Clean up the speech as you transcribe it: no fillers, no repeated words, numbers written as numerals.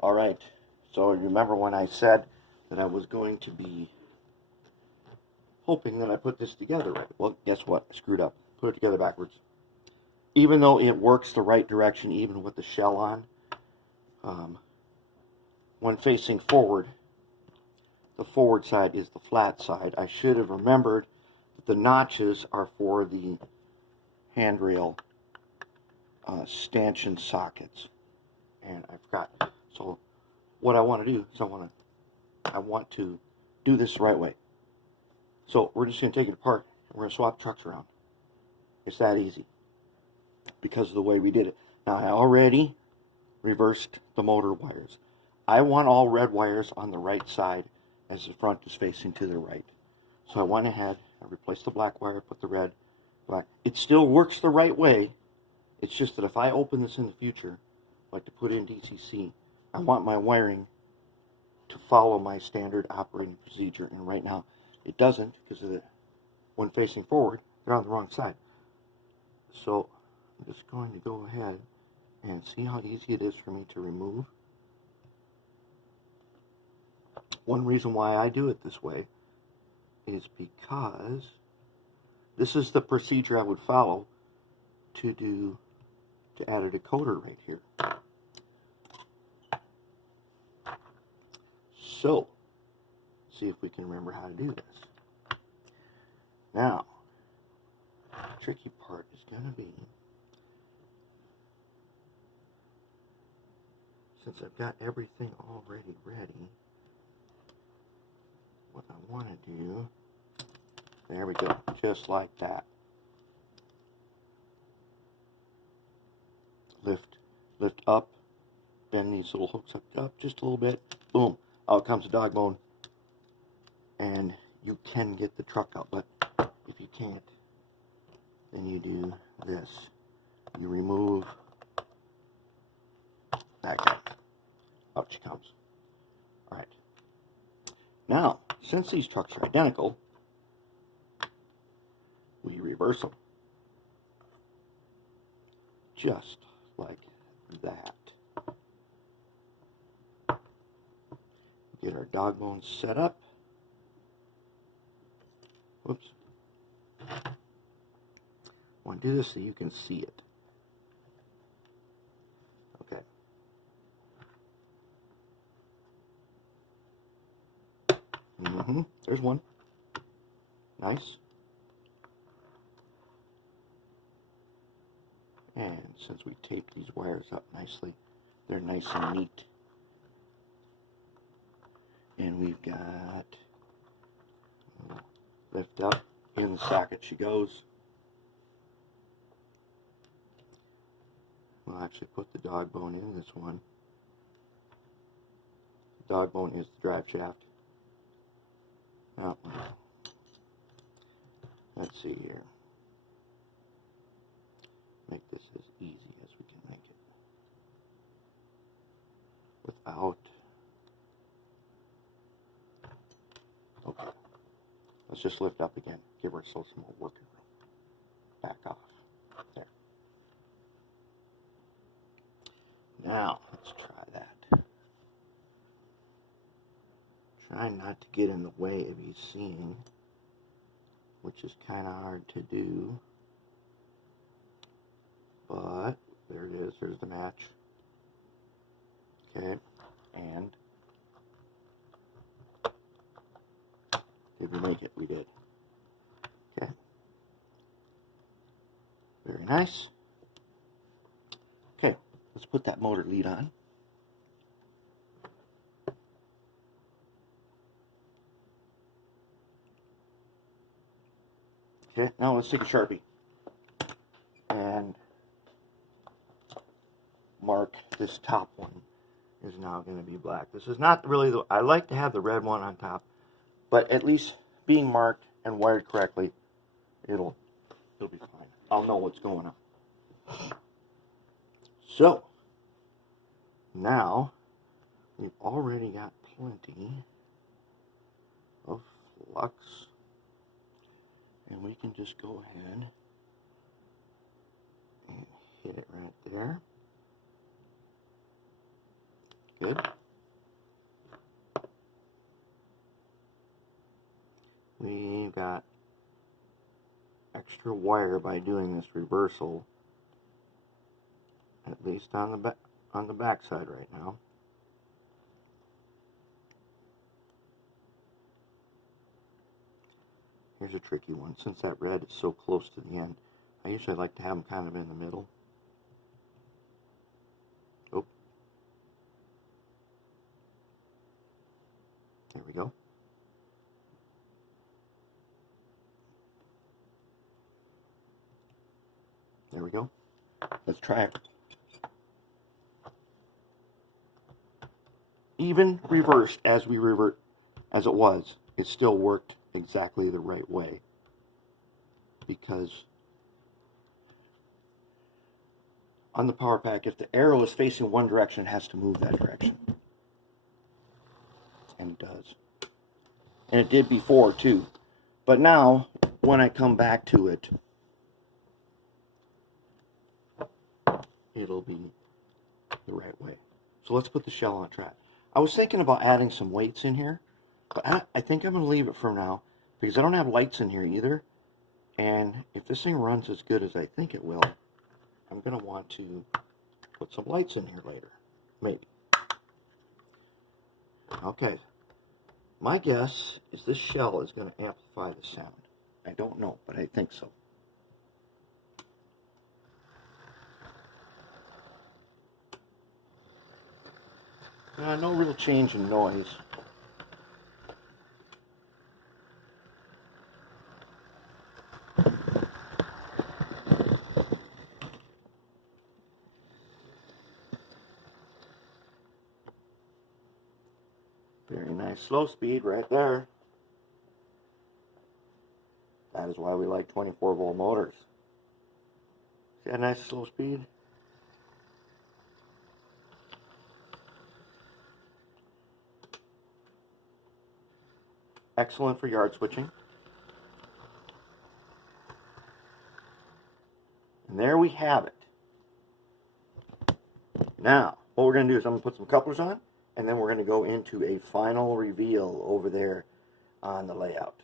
All right, so remember when I said that I was going to be hoping that I put this together right? Well, guess what? I screwed up. Put it together backwards. Even though it works the right direction, even with the shell on, when facing forward, the forward side is the flat side. I should have remembered that the notches are for the handrail stanchion sockets, and I forgot. So what I want to do is I want to do this the right way. So we're just going to take it apart and we're going to swap trucks around. It's that easy because of the way we did it. Now I already reversed the motor wires. I want all red wires on the right side as the front is facing to the right. So I went ahead, I replaced the black wire, put the red, black. It still works the right way. It's just that if I open this in the future, like to put in DCC, I want my wiring to follow my standard operating procedure, and right now it doesn't because of when facing forward, they're on the wrong side. So I'm just going to go ahead and see how easy it is for me to remove. One reason why I do it this way is because this is the procedure I would follow to add a decoder right here. So, see if we can remember how to do this. Now, the tricky part is going to be, since I've got everything already ready, what I want to do, there we go, just like that. Lift up, bend these little hooks up just a little bit, boom, out comes the dog bone, and you can get the truck out, but if you can't, then you do this. You remove that guy. Out she comes. Alright. Now, since these trucks are identical, we reverse them. Just like that. Get our dog bones set up. Whoops. I want to do this so you can see it. Okay. There's one. Nice. And since we taped these wires up nicely, they're nice and neat. And we've got, lift up, in the socket she goes. We'll actually put the dog bone in this one. The dog bone is the drive shaft. Now, let's see here. Make this as easy as we can make it without. Okay, let's just lift up again, give ourselves some more working room. Back off. There. Now let's try that. Try not to get in the way of you seeing, which is kind of hard to do. But there it is, there's the match. Okay, and did we make it? We did. Okay, very nice. Okay, let's put that motor lead on. Okay, now let's take a Sharpie and mark this top one is now going to be black. This is not really the, I like to have the red one on top, but at least being marked and wired correctly, it'll be fine. I'll know what's going on. So now we've already got plenty of flux, and we can just go ahead and hit it right there. Good. We've got extra wire by doing this reversal, at least on the back side right now. Here's a tricky one. Since that red is so close to the end, I usually like to have them kind of in the middle. Oh. There we go. There we go. Let's try it. Even reversed as it was, it still worked exactly the right way, because on the power pack, if the arrow is facing one direction, it has to move that direction, and it does, and it did before too. But now when I come back to it, it'll be the right way. So let's put the shell on track. I was thinking about adding some weights in here, but I think I'm going to leave it for now, because I don't have lights in here either. And if this thing runs as good as I think it will, I'm going to want to put some lights in here later. Maybe. Okay. My guess is this shell is going to amplify the sound. I don't know, but I think so. No real change in noise. Very nice slow speed right there. That is why we like 24-volt motors. See that nice slow speed? Excellent for yard switching. And there we have it. Now, what we're going to do is I'm going to put some couplers on, and then we're going to go into a final reveal over there on the layout.